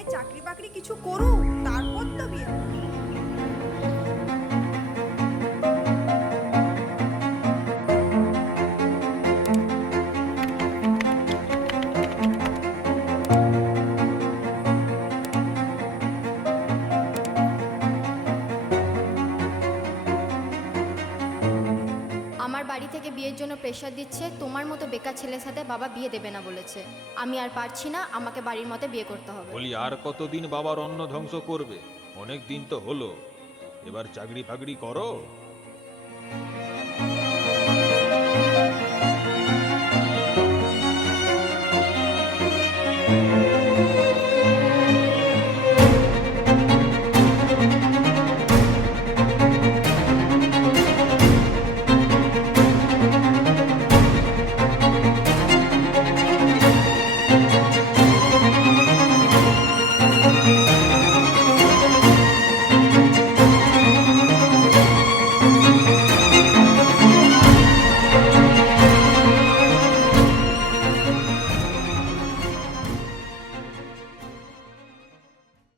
আগে চাকরি বাকরি কিছু করুক, তারপর তো বিয়ে করবে। আমার বাড়ি থেকে বিয়ের জন্য প্রেশার দিচ্ছে, তোমার মতো বেকার ছেলের সাথে বাবা বিয়ে দেবে না বলেছে। আমি আর পারছি না, আমাকে বাড়ির মতে বিয়ে করতে হবে। বলি আর কতদিন বাবার অন্ন ধ্বংস করবে? অনেক দিন তো হলো, এবার চাকরি ফাকরি করো।